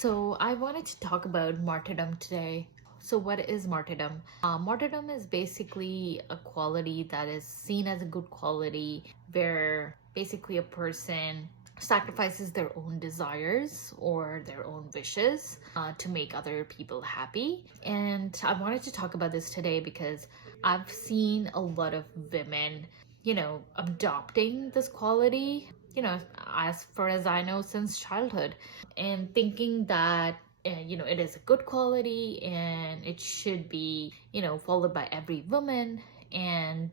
So, I wanted to talk about martyrdom today. So, what is martyrdom? Martyrdom is basically a quality that is seen as a good quality where basically a person sacrifices their own desires or their own wishes to make other people happy. And I wanted to talk about this today because I've seen a lot of women, adopting this quality, as far as I know, since childhood, and thinking that it is a good quality and it should be followed by every woman. And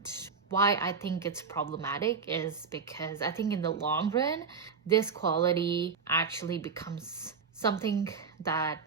why I think it's problematic is because I think in the long run this quality actually becomes something that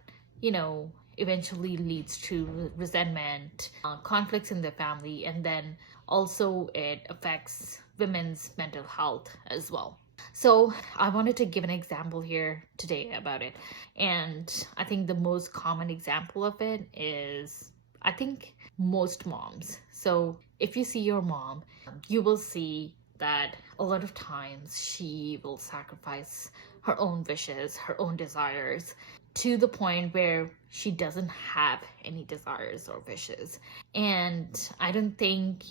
eventually leads to resentment, conflicts in the family, and then also it affects women's mental health as well. So, I wanted to give an example here today about it. And I think the most common example of it is, I think, most moms. So, if you see your mom, you will see that a lot of times she will sacrifice her own wishes, her own desires, to the point where she doesn't have any desires or wishes. And I don't think,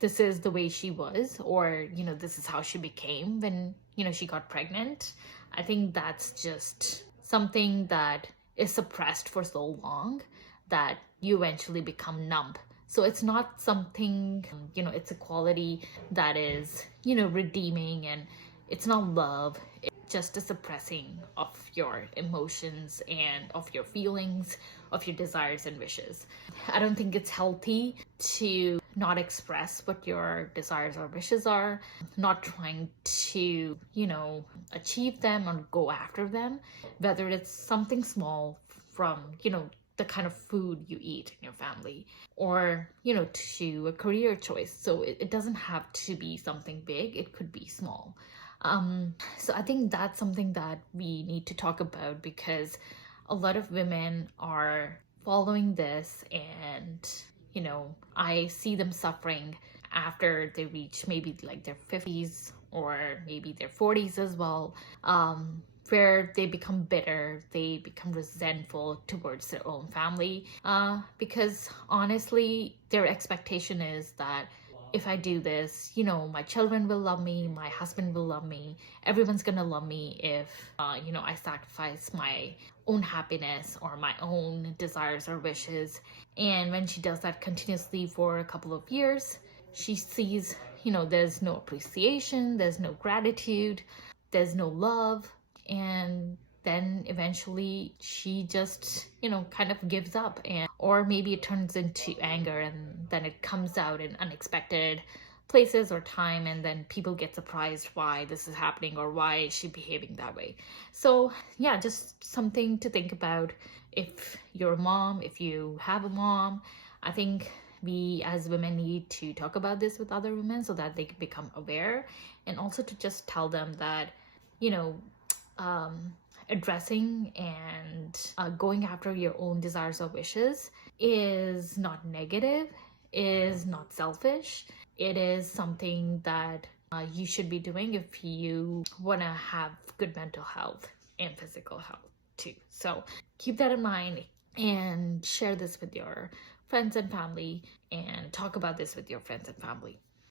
this is the way she was, or this is how she became when she got pregnant. I think that's just something that is suppressed for so long that you eventually become numb. So it's not something, it's a quality that is redeeming, and it's not love. It's just a suppressing of your emotions and of your feelings, of your desires and wishes. I don't think it's healthy to not express what your desires or wishes are, not trying to, achieve them or go after them, whether it's something small from, the kind of food you eat in your family, or to a career choice. So it doesn't have to be something big, it could be small. So I think that's something that we need to talk about, because a lot of women are following this, and I see them suffering after they reach maybe like their 50s or maybe their 40s as well, where they become bitter, they become resentful towards their own family, because honestly their expectation is that if I do this, my children will love me, my husband will love me, everyone's gonna love me if, I sacrifice my own happiness or my own desires or wishes. And when she does that continuously for a couple of years, she sees, there's no appreciation, there's no gratitude, there's no love. And then eventually she just kind of gives up, and or maybe it turns into anger, and then it comes out in unexpected places or time, and then people get surprised why this is happening or why is she behaving that way. So yeah, just something to think about. If you're a mom, if you have a mom, I think we as women need to talk about this with other women so that they can become aware, and also to just tell them that you know addressing and going after your own desires or wishes is not negative, is not selfish. It is something that you should be doing if you want to have good mental health and physical health too. So keep that in mind and share this with your friends and family, and talk about this with your friends and family.